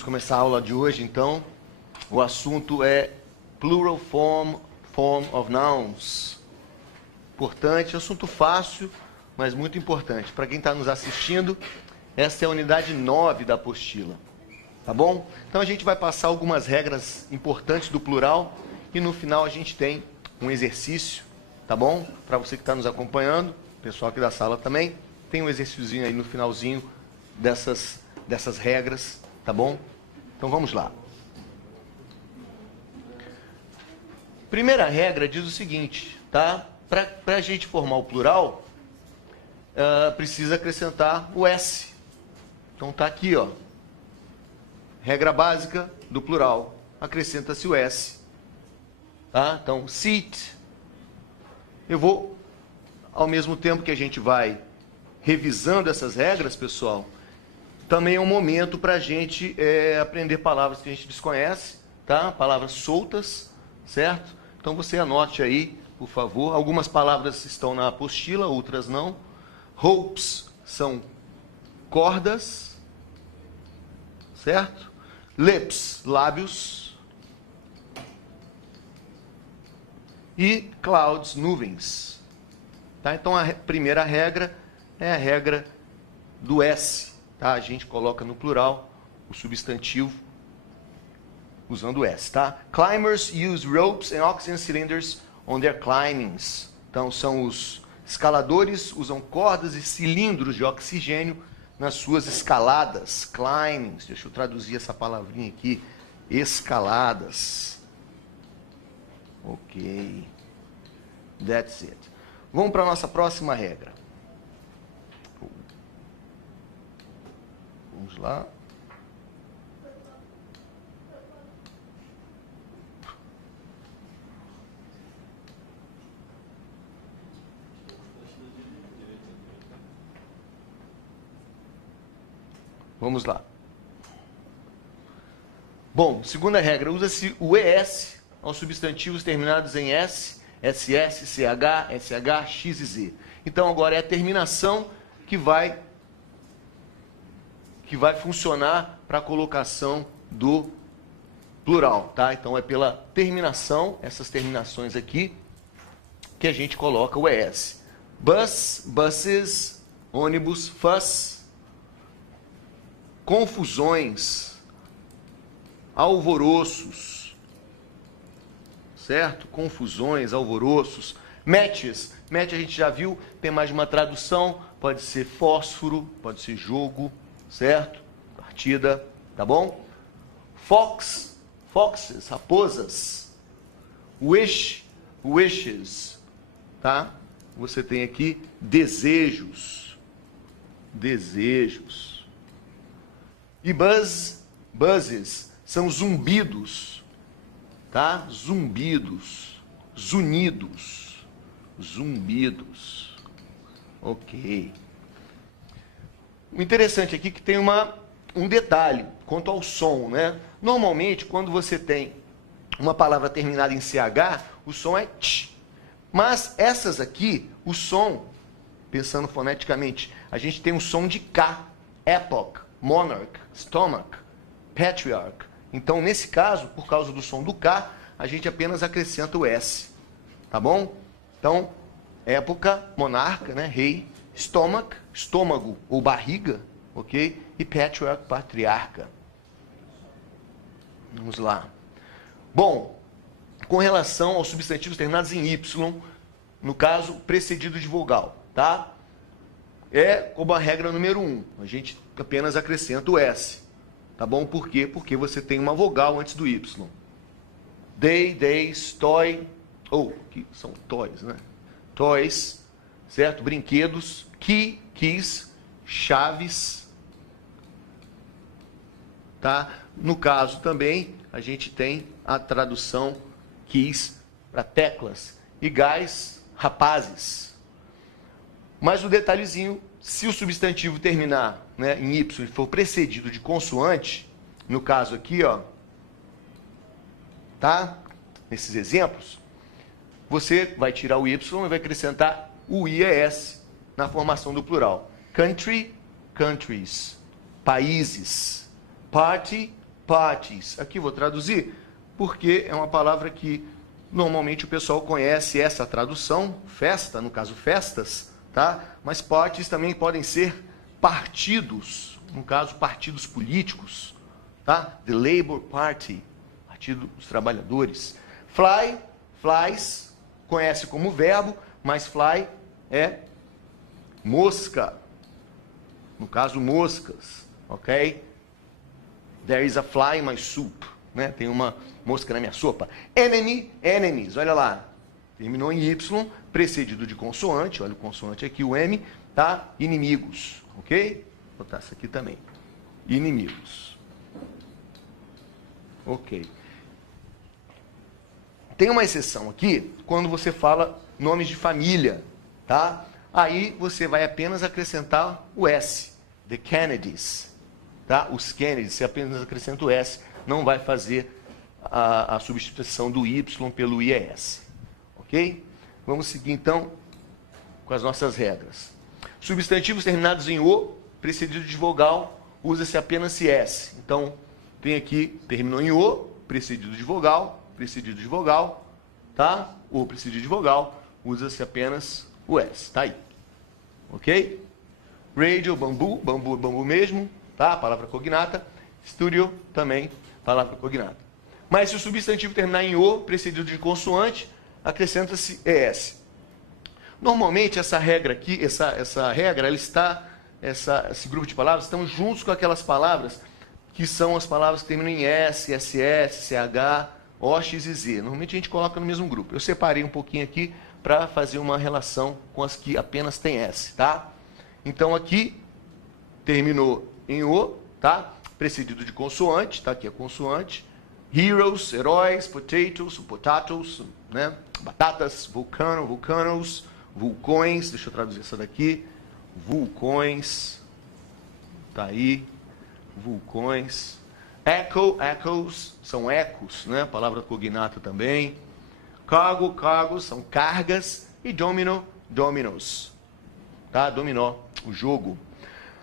Vamos começar a aula de hoje, então. O assunto é Plural Form of Nouns. Importante, assunto fácil, mas muito importante. Para quem está nos assistindo, essa é a unidade 9 da apostila. Tá bom? Então a gente vai passar algumas regras importantes do plural e no final a gente tem um exercício, tá bom? Para você que está nos acompanhando, pessoal aqui da sala também, tem um exercíciozinho aí no finalzinho dessas regras, tá bom? Então vamos lá. Primeira regra diz o seguinte, tá? Para a gente formar o plural, precisa acrescentar o S. Então tá aqui, ó. Regra básica do plural. Acrescenta-se o S. Tá? Então, sit. Eu vou, ao mesmo tempo que a gente vai revisando essas regras, pessoal, também é um momento para a gente aprender palavras que a gente desconhece, tá? Palavras soltas, certo? Então você anote aí, por favor. Algumas palavras estão na apostila, outras não. Ropes são cordas, certo? Lips, lábios. E clouds, nuvens. Tá? Então a primeira regra é a regra do S. Tá? A gente coloca no plural o substantivo usando S. Tá? Climbers use ropes and oxygen cylinders on their climbings. Então são os escaladores usam cordas e cilindros de oxigênio nas suas escaladas. Climbings. Deixa eu traduzir essa palavrinha aqui. Escaladas. Ok. That's it. Vamos para a nossa próxima regra. Vamos lá. Vamos lá. Bom, segunda regra, usa-se o ES aos substantivos terminados em S, SS, CH, SH, X e Z. Então agora é a terminação que vai funcionar para a colocação do plural, tá? Então é pela terminação, essas terminações aqui, que a gente coloca o ES. Bus, buses, ônibus, fuss, confusões, alvoroços, certo? Confusões, alvoroços. Matches. Match a gente já viu, tem mais de uma tradução. Pode ser fósforo, pode ser jogo, certo? Partida, tá bom? Fox, foxes, raposas. Wish, wishes, tá? Você tem aqui desejos, desejos. E buzz, buzzes, são zumbidos, tá? Zumbidos, zunidos, zumbidos. Ok. O interessante aqui é que tem um detalhe quanto ao som, né? Normalmente, quando você tem uma palavra terminada em CH, o som é tch. Mas essas aqui, o som, pensando foneticamente, a gente tem um som de K. Epoch, monarch, stomach, patriarch. Então, nesse caso, por causa do som do K, a gente apenas acrescenta o S. Tá bom? Então, época, monarca, né? Rei. Stomach, estômago ou barriga, ok? E patriarch, patriarca. Vamos lá. Bom, com relação aos substantivos terminados em Y, no caso, precedido de vogal, tá? É como a regra número 1. A gente apenas acrescenta o S. Tá bom? Por quê? Porque você tem uma vogal antes do Y. They, theys, toy, que são toys, né? Toys, certo? Brinquedos, key, keys, chaves, tá? No caso também, a gente tem a tradução keys para teclas e guys, rapazes. Mas o detalhezinho, se o substantivo terminar, né, em Y e for precedido de consoante, no caso aqui, ó, tá? Nesses exemplos, você vai tirar o Y e vai acrescentar o IES na formação do plural. Country, countries. Países. Party, parties. Aqui vou traduzir porque é uma palavra que normalmente o pessoal conhece essa tradução, festa, no caso festas, tá? Mas parties também podem ser partidos, no caso partidos políticos, tá? The Labour Party, Partido dos Trabalhadores. Fly, flies, conhece como verbo, mas fly é mosca, no caso moscas, ok? There is a fly in my soup, né? Tem uma mosca na minha sopa. Enemy, enemies, olha lá, terminou em Y, precedido de consoante, olha o consoante aqui, o M, tá? Inimigos, ok? Vou botar isso aqui também, inimigos, ok. Tem uma exceção aqui, quando você fala nomes de família, tá? Aí você vai apenas acrescentar o S, the Kennedys, tá? Os Kennedys, você apenas acrescenta o S, não vai fazer a substituição do Y pelo IES, ok? Vamos seguir então com as nossas regras. Substantivos terminados em O, precedido de vogal, usa-se apenas S. Então, tem aqui, terminou em O, precedido de vogal, tá? O precedido de vogal, usa-se apenas o S, tá aí. Ok? Radio, bambu, bambu, bambu mesmo, tá? Palavra cognata. Studio, também, palavra cognata. Mas se o substantivo terminar em O, precedido de consoante, acrescenta-se ES. Normalmente, essa regra aqui, essa regra, ela está, esse grupo de palavras estão juntos com aquelas palavras que são as palavras que terminam em S, SS, CH, O, X e Z. Normalmente a gente coloca no mesmo grupo. Eu separei um pouquinho aqui para fazer uma relação com as que apenas tem S, tá? Então aqui terminou em O, tá? Precedido de consoante, tá? Aqui a consoante. Heroes, heróis, potatoes, né? Batatas, volcanos, vulcões, deixa eu traduzir essa daqui. Vulcões, tá aí. Vulcões. Echoes, são ecos, né? Palavra cognata também. Cargo, são cargas. E dominos. Tá? Dominó, o jogo.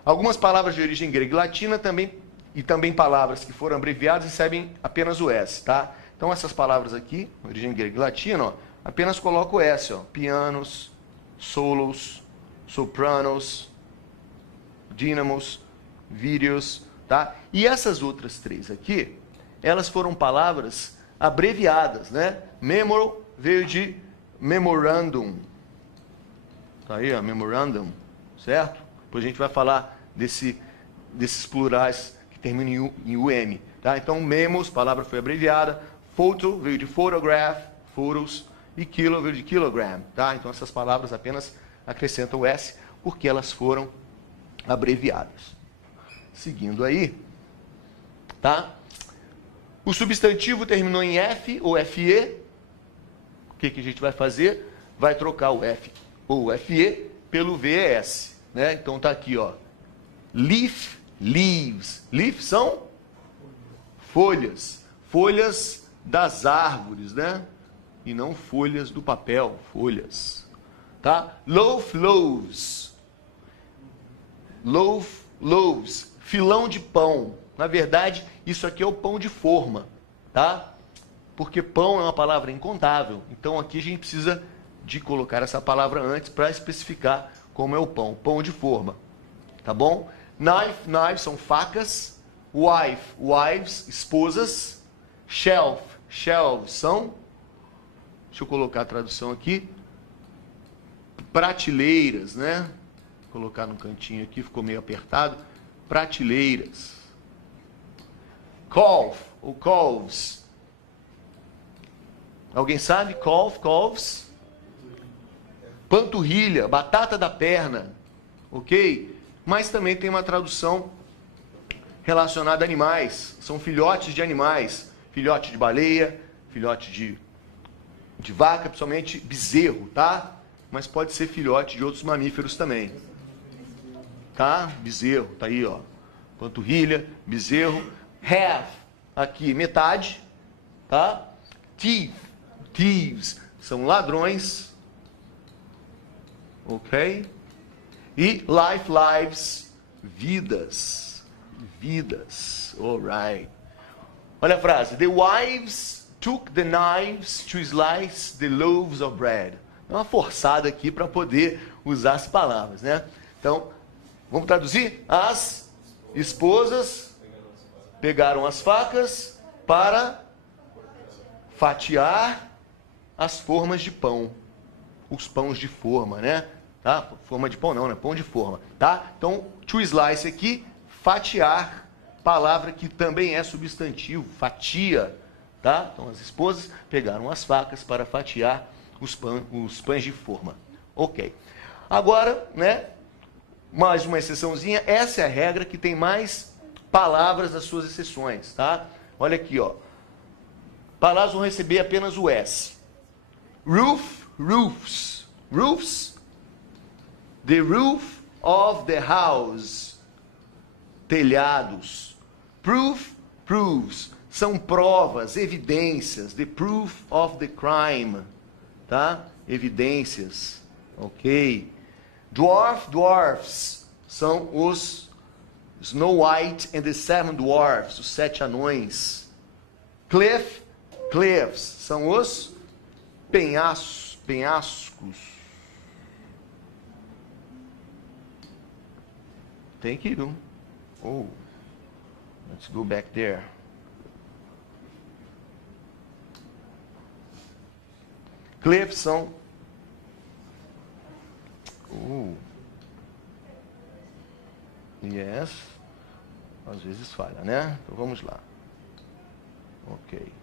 Algumas palavras de origem grega e latina também, e também palavras que foram abreviadas recebem apenas o S, tá? Então essas palavras aqui, origem grega e latina, ó, apenas coloco o S, ó. Pianos, solos, sopranos, dínamos, vídeos, tá? E essas outras três aqui, elas foram palavras abreviadas, né? Memor veio de memorandum. Tá aí, ó, memorandum, certo? Depois a gente vai falar desses plurais que terminam em UM, tá? Então, memos, palavra foi abreviada. Photo veio de photograph, photos. E kilo veio de kilogram, tá? Então, essas palavras apenas acrescentam o S, porque elas foram abreviadas. Seguindo aí, tá? O substantivo terminou em F ou FE. O que a gente vai fazer? Vai trocar o F ou FE pelo VES, né? Então tá aqui, ó. Leaf, leaves. Leaf são folhas. Folhas das árvores, né? E não folhas do papel, folhas. Tá? Loaf, loaves. Loaves. Filão de pão. Na verdade, isso aqui é o pão de forma, tá? Porque pão é uma palavra incontável. Então aqui a gente precisa de colocar essa palavra antes para especificar como é o pão. Pão de forma. Tá bom? Knives são facas. Wives, esposas. Shelves são... Deixa eu colocar a tradução aqui. Prateleiras, né? Vou colocar no cantinho aqui, ficou meio apertado. Prateleiras. Calf ou calves. Alguém sabe? Calves. Panturrilha, batata da perna. Ok? Mas também tem uma tradução relacionada a animais. São filhotes de animais. Filhote de baleia, filhote de vaca, principalmente bezerro, tá? Mas pode ser filhote de outros mamíferos também. Tá? Bezerro, tá aí, ó. Panturrilha, bezerro. Half, aqui, metade, tá? Thieves, são ladrões. Ok? E lives, vidas. Alright. Olha a frase. The wives took the knives to slice the loaves of bread. É uma forçada aqui para poder usar as palavras, né? Então, vamos traduzir? As esposas pegaram as facas para fatiar as formas de pão. Os pães de forma, né? Tá? Forma de pão não, né? Pão de forma, tá? Então, to slice aqui, fatiar, palavra que também é substantivo, fatia, tá? Então, as esposas pegaram as facas para fatiar os pães de forma. Ok. Agora, né? Mais uma exceçãozinha. Essa é a regra que tem mais palavras nas suas exceções, tá? Olha aqui, ó. Palavras vão receber apenas o S. Roof, roofs. Roofs, the roof of the house. Telhados. Proof, proofs. São provas, evidências. The proof of the crime. Tá? Evidências. Ok. Dwarf, dwarfs. São os Snow White and the Seven Dwarfs. Os 7 anões. Cliff, cliffs. São os penhascos. Thank you. Oh, let's go back there. Cliffs são... Yes. Às vezes falha, né? Então vamos lá. Ok.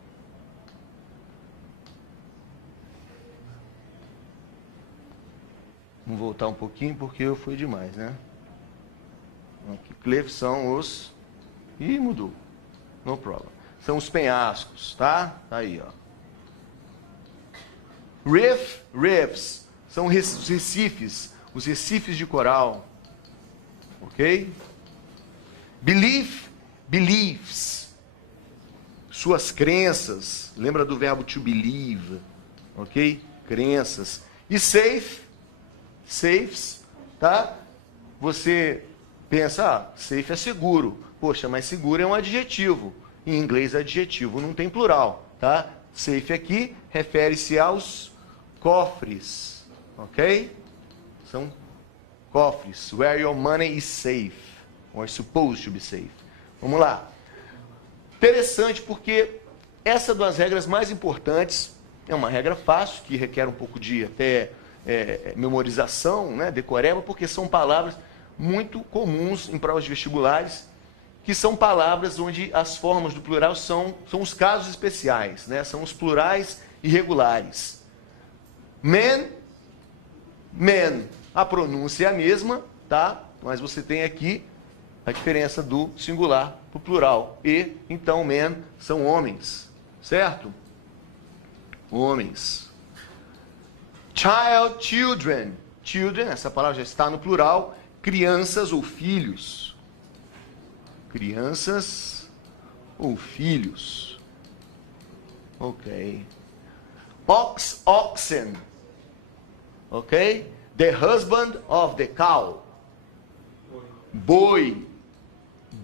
Vamos voltar um pouquinho porque eu fui demais, né? Aqui, cliffs são os... Ih, mudou. No problem. São os penhascos, tá? Aí, ó. Riff, riffs. São os recifes de coral. Ok? Belief, beliefs. Suas crenças. Lembra do verbo to believe. Ok? Crenças. E safe, safes, tá? Você pensa, safe é seguro. Poxa, mas seguro é um adjetivo. Em inglês, adjetivo não tem plural, tá? Safe aqui refere-se aos cofres, ok? São cofres. Where your money is safe, or supposed to be safe. Vamos lá. Interessante porque essa é uma das regras mais importantes. É uma regra fácil, que requer um pouco de até memorização, né, decoreba, porque são palavras muito comuns em provas de vestibulares, que são palavras onde as formas do plural são os casos especiais, né, são os plurais irregulares. Men, men, a pronúncia é a mesma, tá? Mas você tem aqui a diferença do singular para o plural. E, então, men são homens, certo? Homens. Child, children. Children, essa palavra já está no plural. Crianças ou filhos. Crianças ou filhos. Ok. Ox, oxen. Ok? The husband of the cow. Boi.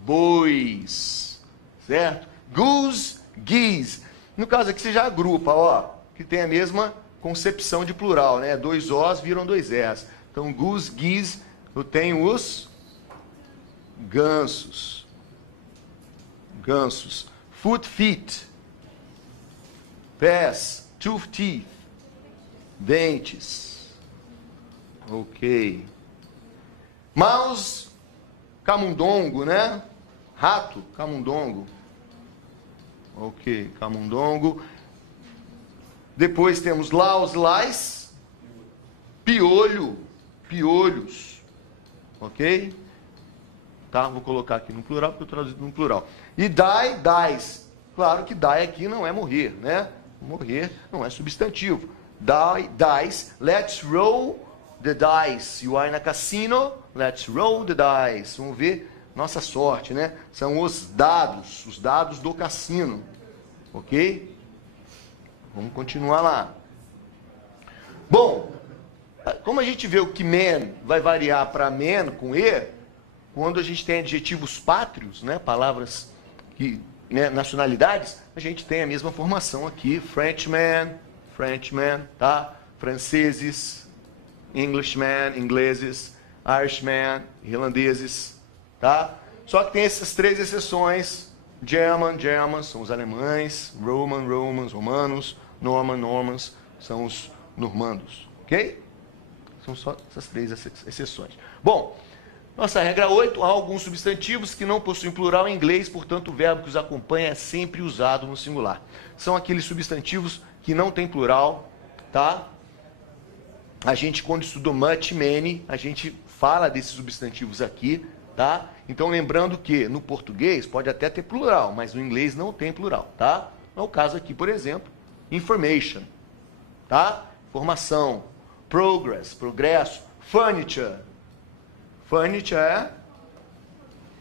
Bois. Certo? Goose, geese. No caso aqui você já agrupa, ó, que tem a mesma concepção de plural, né? 2 Os viram 2 Es. Então, goose, geese, eu tenho os gansos. Gansos. Foot, feet. Pés. Tooth, teeth. Dentes. Ok. Mouse, camundongo, né? Rato, camundongo. Ok, camundongo. Depois temos laus, lais. Piolho, piolhos. Ok? Tá? Vou colocar aqui no plural, porque eu traduzo no plural. E die, dies. Claro que die aqui não é morrer, né? Morrer não é substantivo. Die, dies. Let's roll the dice. You are in a casino. Let's roll the dice. Vamos ver nossa sorte, né? São os dados do cassino. Ok? Vamos continuar lá. Bom, como a gente vê o que man vai variar para man com E, quando a gente tem adjetivos pátrios, né? Palavras que né, nacionalidades, a gente tem a mesma formação aqui. Frenchman, tá? Franceses, Englishman, ingleses, Irishman, irlandeses, tá? Só que tem essas 3 exceções. German, são os alemães. Romans, romanos. Normans, são os normandos, ok? São só essas 3 exceções. Bom, nossa regra 8, há alguns substantivos que não possuem plural em inglês, portanto o verbo que os acompanha é sempre usado no singular. São aqueles substantivos que não têm plural, tá? A gente, quando estudou much, many, a gente fala desses substantivos aqui, tá? Então, lembrando que no português pode até ter plural, mas no inglês não tem plural, tá? É o caso aqui, por exemplo, information, tá? Informação, progress, progresso, furniture. Furniture é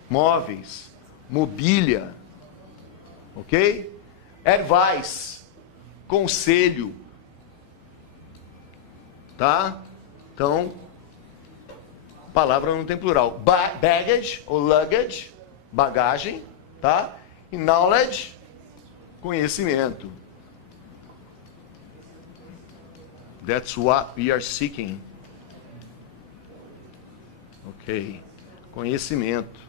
móveis, mobília, ok? Advice, conselho, tá? Então, a palavra não tem plural. Baggage ou luggage, bagagem, tá? E knowledge, conhecimento. That's what we are seeking. Ok. Conhecimento.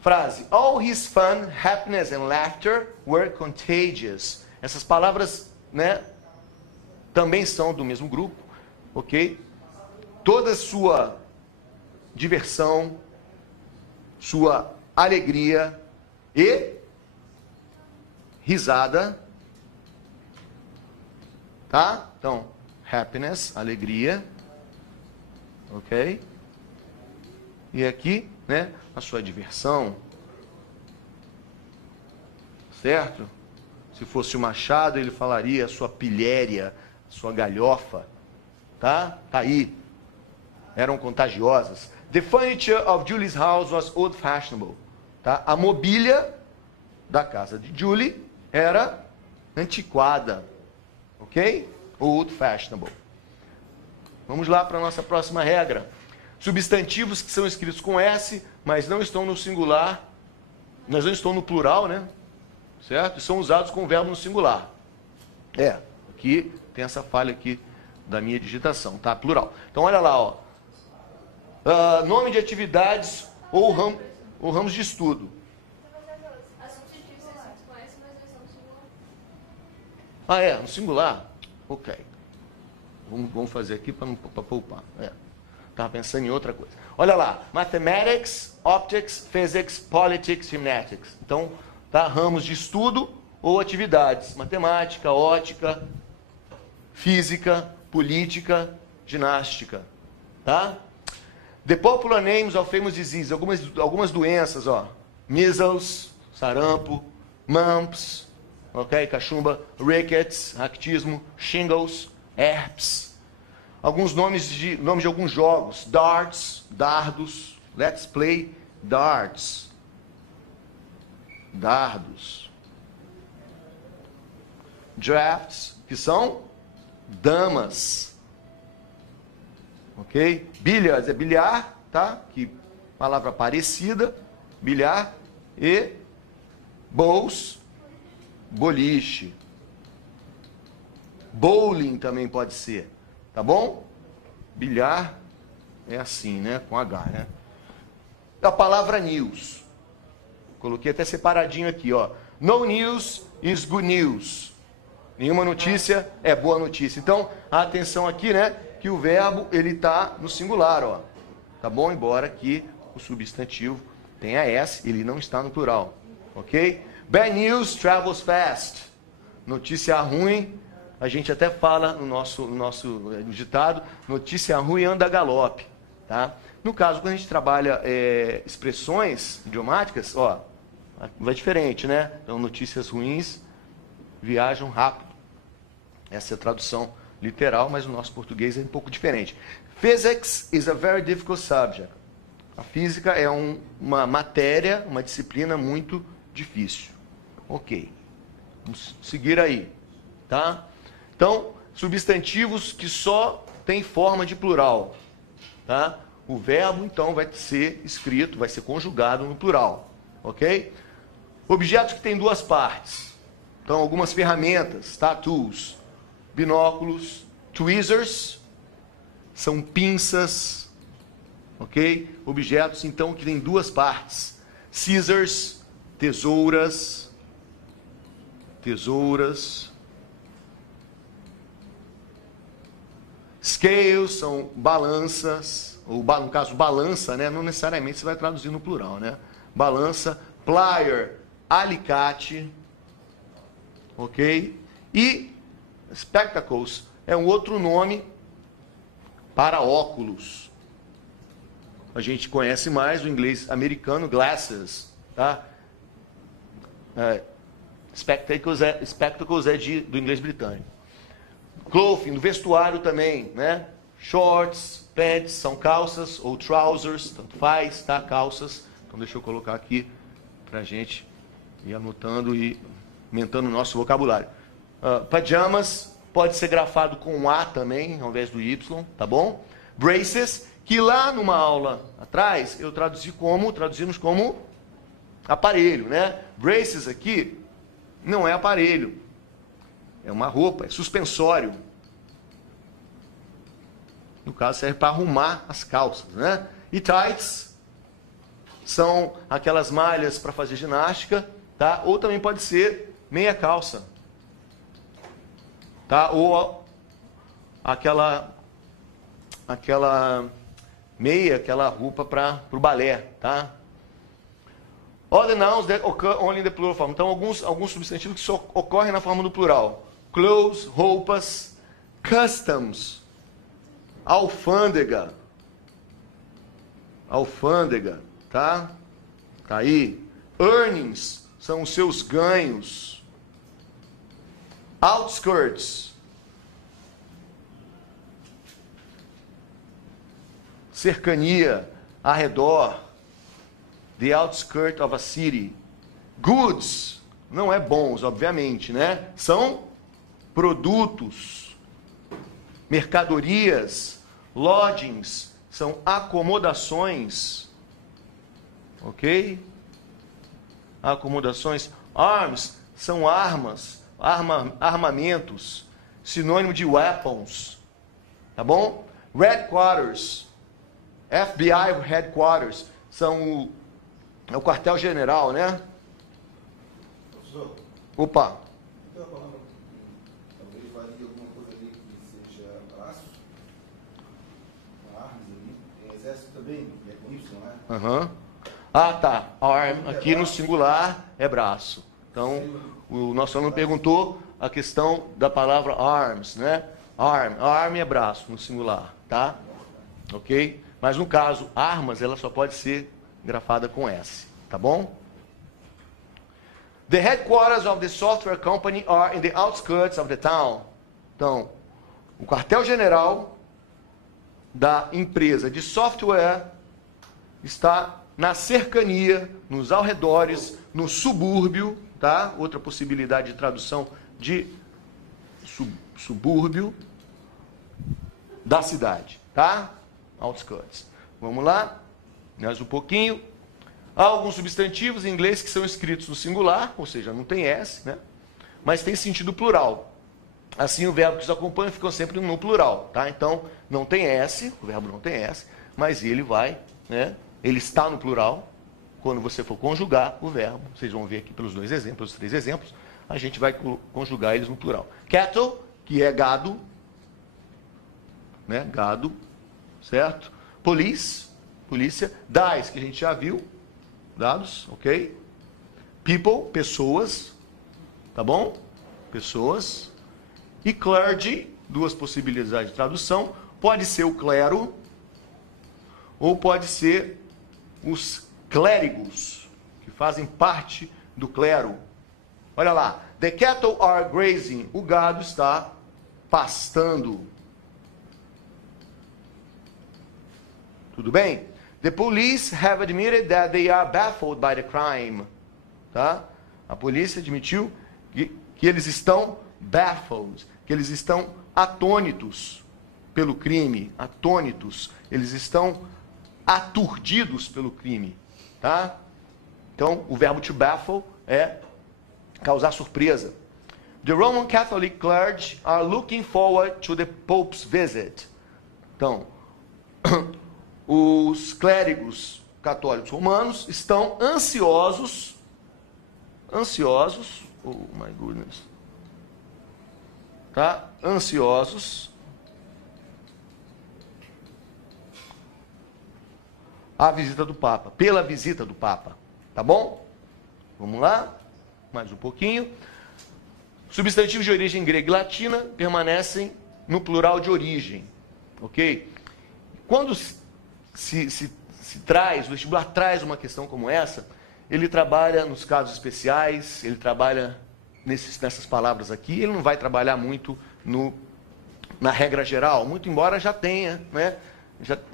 Frase. All his fun, happiness and laughter were contagious. Essas palavras, né, também são do mesmo grupo, ok? Toda sua diversão, sua alegria e risada, tá? Então, happiness, alegria, ok? E aqui, né, a sua diversão, certo? Se fosse o Machado, ele falaria a sua pilhéria, sua galhofa, tá? Tá aí. Eram contagiosas. The furniture of Julie's house was old-fashionable. Tá? A mobília da casa de Julie era antiquada. Ok? Old-fashionable. Vamos lá para a nossa próxima regra. Substantivos que são escritos com S, mas não estão no singular, mas não estão no plural, né? Certo? E são usados com o verbo no singular. Aqui tem essa falha aqui da minha digitação, tá? Plural. Então, olha lá, ó. Nome de atividades ou ramos de estudo. No singular? Ok. Vamos fazer aqui para poupar. Estava pensando em outra coisa. Olha lá. Mathematics, Optics, Physics, Politics, Gymnastics. Então, tá? Ramos de estudo ou atividades. Matemática, ótica, física, política, ginástica. Tá? The popular names of famous diseases. Algumas doenças, ó. Measles, sarampo, mumps, ok? Cachumba, rickets, raquitismo, shingles, herpes. Alguns nomes de alguns jogos. Darts, dardos. Let's play darts. Dardos. Drafts, que são damas. Ok? Billiards é bilhar, tá? Que palavra parecida. Bilhar. E bowls, boliche. Bowling também pode ser. Tá bom? Bilhar é assim, né? Com H, né? A palavra news. Coloquei até separadinho aqui, ó. No news is good news. Nenhuma notícia é boa notícia. Então, atenção aqui, né? Que o verbo, ele tá no singular, ó. Tá bom? Embora que o substantivo tenha S, ele não está no plural. Ok? Bad news travels fast. Notícia ruim, a gente até fala no nosso ditado, notícia ruim anda a galope. Tá? No caso, quando a gente trabalha expressões idiomáticas, ó, vai diferente, né? Então, notícias ruins viajam rápido. Essa é a tradução literal, mas o nosso português é um pouco diferente. Physics is a very difficult subject. A física é uma matéria, uma disciplina muito difícil. Ok. Vamos seguir aí. Tá? Então, substantivos que só têm forma de plural. Tá? O verbo, então, vai ser escrito, vai ser conjugado no plural. ok? Objetos que têm duas partes. Então, algumas ferramentas, tá? Tools. Binóculos, tweezers, são pinças, ok? Objetos, então, que têm duas partes. Scissors, tesouras. Scales são balanças, ou no caso balança, né? Não necessariamente você vai traduzir no plural, né? Balança, plier, alicate, ok? E spectacles é um outro nome para óculos. A gente conhece mais o inglês americano, glasses, tá? Spectacles é do inglês britânico. Clothing, do vestuário também, né? Shorts, pants, são calças, ou trousers, tanto faz, tá? Calças. Então deixa eu colocar aqui pra gente ir anotando e aumentando o nosso vocabulário. Pajamas, pode ser grafado com um A também, ao invés do Y, tá bom? Braces, que lá numa aula atrás, traduzimos como aparelho, né? Braces aqui não é aparelho, é uma roupa, é suspensório. No caso, serve para arrumar as calças, né? E tights são aquelas malhas para fazer ginástica, tá? Ou também pode ser meia calça, tá? Ou aquela meia, aquela roupa para o balé, tá? Other nouns that occur only in the plural form. Então, alguns substantivos que só ocorrem na forma do plural. Clothes, roupas. Customs, alfândega. Alfândega, tá? Tá aí. Earnings são os seus ganhos. Outskirts, cercania, arredor. The outskirt of a city. Goods, não é bons, obviamente, né? São produtos. Mercadorias. Lodgings, são acomodações. Ok? Acomodações. Arms, são armas. Armamentos. Sinônimo de weapons. Tá bom? Headquarters. FBI Headquarters. É o quartel-general, né? Professor, Opa. então a palavra talvez varie alguma coisa ali que seja braço, armas ali, tem exército também, é com Y, não é? Uhum. Ah, tá. Arm, aqui no singular é braço. Então, o nosso aluno perguntou a questão da palavra arms, né? Arm é braço no singular, tá? Ok? Mas no caso, armas, ela só pode ser grafada com S, tá bom? The headquarters of the software company are in the outskirts of the town. Então, o quartel-general da empresa de software está na cercania, nos arredores, no subúrbio, tá? Outra possibilidade de tradução de subúrbio da cidade, tá? Outskirts. Vamos lá? Mais um pouquinho. Há alguns substantivos em inglês que são escritos no singular, ou seja, não tem S, né? Mas tem sentido plural. Assim, o verbo que os acompanha fica sempre no plural, tá? Então, não tem S, o verbo não tem S, mas ele vai, né? Ele está no plural. Quando você for conjugar o verbo, vocês vão ver aqui pelos dois exemplos, pelos três exemplos, a gente vai conjugar eles no plural. Cattle, que é gado, né? Gado, certo? Police, polícia. Dice, que a gente já viu, dados, ok? People, pessoas, tá bom? Pessoas. E clergy, duas possibilidades de tradução. Pode ser o clero, ou pode ser os clérigos, que fazem parte do clero. Olha lá. The cattle are grazing. O gado está pastando. Tudo bem? The police have admitted that they are baffled by the crime. Tá? A polícia admitiu que eles estão baffled, que eles estão atônitos pelo crime. Atônitos. Eles estão aturdidos pelo crime. Tá? Então, o verbo to baffle é causar surpresa. The Roman Catholic clergy are looking forward to the Pope's visit. Então, os clérigos católicos romanos estão ansiosos, oh my goodness, tá? Ansiosos a visita do Papa, pela visita do Papa, tá bom? Vamos lá, mais um pouquinho. Substantivos de origem grega e latina permanecem no plural de origem, ok? Quando se traz, o vestibular traz uma questão como essa, ele trabalha nos casos especiais, ele trabalha nessas palavras aqui, ele não vai trabalhar muito na regra geral, muito embora já tenha, né?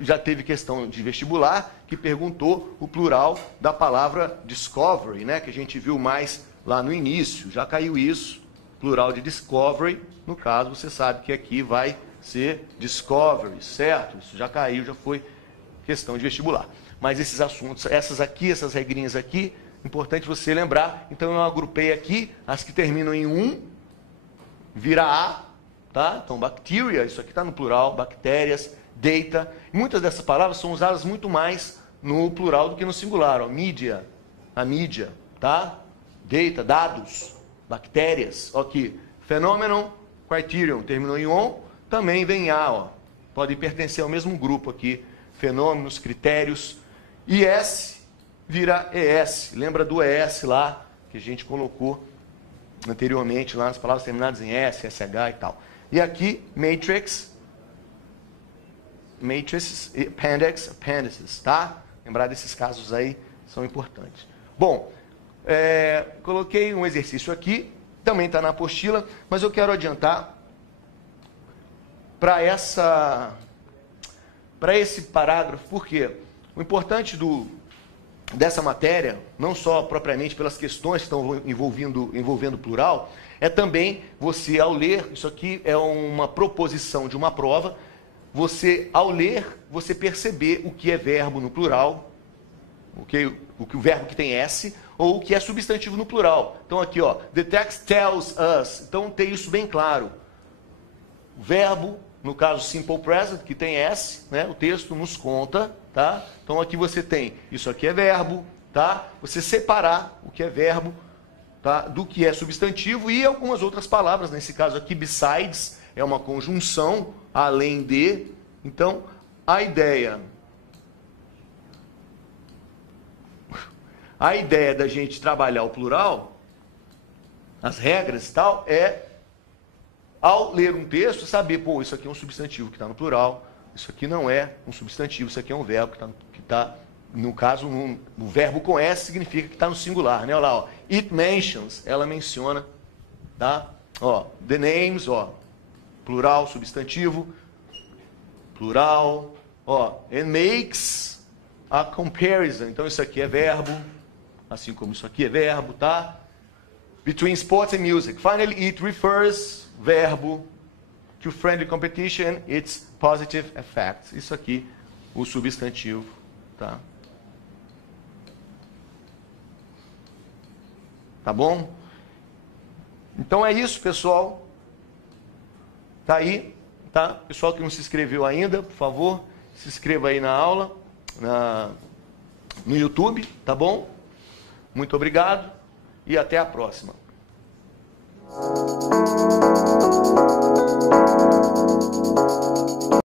Já teve questão de vestibular que perguntou o plural da palavra discovery, né? Que a gente viu mais lá no início, já caiu isso, plural de discovery, no caso você sabe que aqui vai ser discovery, certo? Isso já caiu, já foi questão de vestibular. Mas esses assuntos, essas regrinhas aqui, importante você lembrar. Então eu agrupei aqui as que terminam em um, vira a, tá? Então bacteria, isso aqui está no plural, bactérias, data. Muitas dessas palavras são usadas muito mais no plural do que no singular. Ó, mídia, a mídia, tá? Data, dados, bactérias. Ó, aqui, phenomenon, criterion, terminou em on, também vem a, ó. Pode pertencer ao mesmo grupo aqui. Fenômenos, critérios. IS vira ES. Lembra do ES lá, que a gente colocou anteriormente, lá nas palavras terminadas em S, SH e tal. E aqui, matrix, matrices, appendix, appendices, tá? Lembrar desses casos aí, são importantes. Bom, coloquei um exercício aqui, também está na apostila, mas eu quero adiantar para esse parágrafo, porque o importante dessa matéria, não só propriamente pelas questões que estão envolvendo plural, é também você, ao ler, isso aqui é uma proposição de uma prova, você, ao ler, você perceber o que é verbo no plural, o verbo que tem S, ou o que é substantivo no plural. Então aqui, ó, the text tells us, então tem isso bem claro. O verbo, no caso simple present, que tem S, né, o texto nos conta, tá? Então aqui você tem, isso aqui é verbo, tá? Você separar o que é verbo, tá, do que é substantivo e algumas outras palavras, nesse caso aqui, besides, é uma conjunção, além de. Então, a ideia da gente trabalhar o plural, as regras e tal, é, ao ler um texto, saber, pô, isso aqui é um substantivo que está no plural, isso aqui não é um substantivo, isso aqui é um verbo que está no caso, o verbo com S significa que está no singular, né? Olha lá, ó, it mentions, ela menciona, tá? Ó, the names, ó, plural, substantivo, plural, ó, and makes a comparison, então isso aqui é verbo, assim como isso aqui é verbo, tá? Between sports and music. Finally, it refers, verbo, to friendly competition and its positive effects. Isso aqui, o substantivo, tá? Tá bom? Então é isso, pessoal. Tá aí, tá? Pessoal que não se inscreveu ainda, por favor, se inscreva aí na aula, no YouTube, tá bom? Muito obrigado e até a próxima.